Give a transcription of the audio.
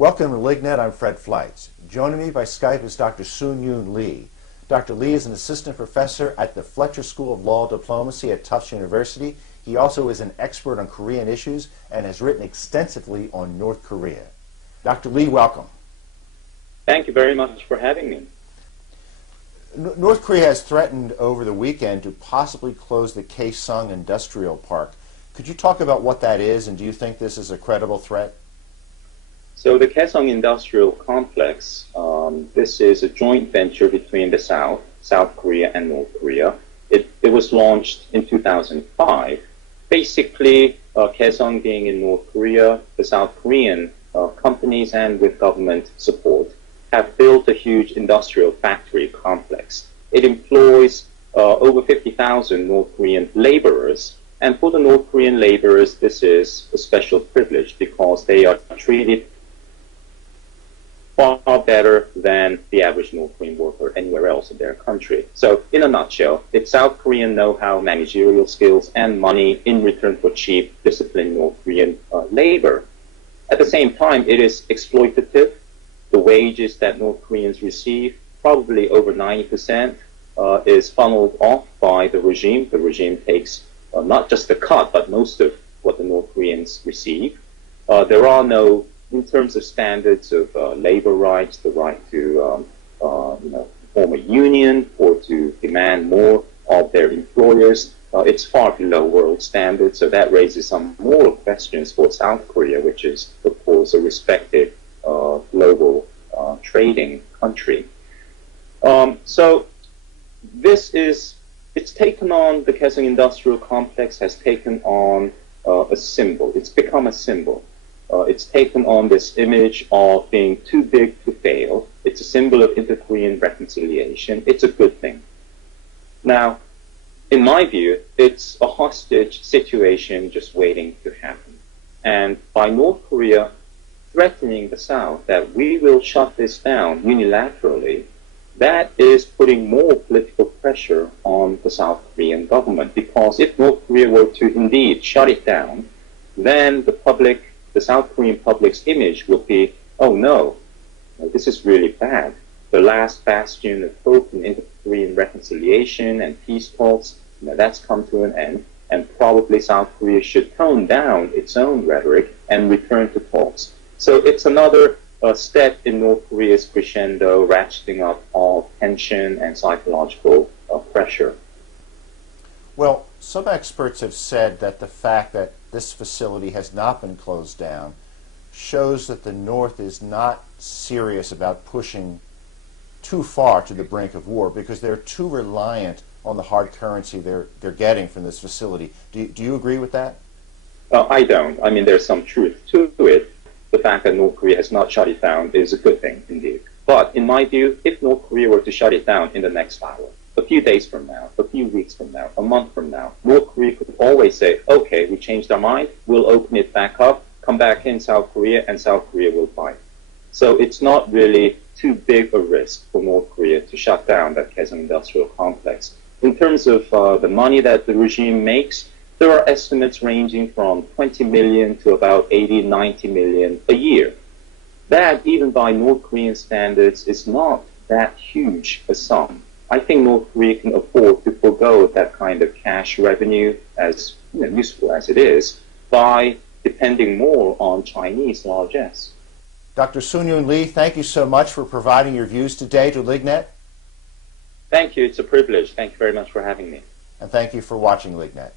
Welcome to LIGNET. I'm Fred Fleitz. Joining me by Skype is Dr. Sung-Yoon Lee. Dr. Lee is an assistant professor at the Fletcher School of Law Diplomacy at Tufts University. He also is an expert on Korean issues and has written extensively on North Korea. Dr. Lee, welcome. Thank you very much for having me. North Korea has threatened over the weekend to possibly close the Kaesong Industrial Park. Could you talk about what that is, and do you think this is a credible threat? So the Kaesong Industrial Complex, this is a joint venture between the South Korea and North Korea. It was launched in 2005. Basically, Kaesong being in North Korea, the South Korean companies and with government support have built a huge industrial factory complex. It employs over 50,000 North Korean laborers. And for the North Korean laborers, this is a special privilege because they are treated far better than the average North Korean worker anywhere else in their country. So in a nutshell, it's South Korean know-how, managerial skills, and money in return for cheap, disciplined North Korean labor. At the same time, it is exploitative. The wages that North Koreans receive, probably over 90%, is funneled off by the regime. The regime takes not just the cut, but most of what the North Koreans receive. There are no, in terms of standards of labor rights, the right to form a union or to demand more of their employers, it's far below world standards. So that raises some moral questions for South Korea, which is, of course, a respected global trading country. So this is, it's taken on, the Kaesong Industrial Complex has taken on a symbol. It's become a symbol. It's taken on this image of being too big to fail. It's a symbol of inter-Korean reconciliation. It's a good thing. Now, in my view, it's a hostage situation just waiting to happen. And by North Korea threatening the South that we will shut this down unilaterally, that is putting more political pressure on the South Korean government, because if North Korea were to indeed shut it down, then the South Korean public's image would be, oh no, this is really bad. The last bastion of hope in inter-Korean reconciliation and peace talks, that's come to an end, and probably South Korea should tone down its own rhetoric and return to talks. So it's another step in North Korea's crescendo, ratcheting up of tension and psychological pressure. Well, some experts have said that the fact that this facility has not been closed down shows that the North is not serious about pushing too far to the brink of war, because they're too reliant on the hard currency they're getting from this facility. Do you agree with that? I don't. I mean, there's some truth to it. The fact that North Korea has not shut it down is a good thing indeed. But in my view, if North Korea were to shut it down in the next hour, a few days from now, a few weeks from now, a month from now, North Korea could always say, okay, we changed our mind, we'll open it back up, come back in South Korea, and South Korea will fight. So it's not really too big a risk for North Korea to shut down that Kaesong Industrial Complex. In terms of the money that the regime makes, there are estimates ranging from 20 million to about 80, 90 million a year. That, even by North Korean standards, is not that huge a sum. I think North Korea can afford to forego that kind of cash revenue, as useful as it is, by depending more on Chinese largesse. Dr. Sung-Yoon Lee, thank you so much for providing your views today to LIGNET. Thank you. It's a privilege. Thank you very much for having me. And thank you for watching LIGNET.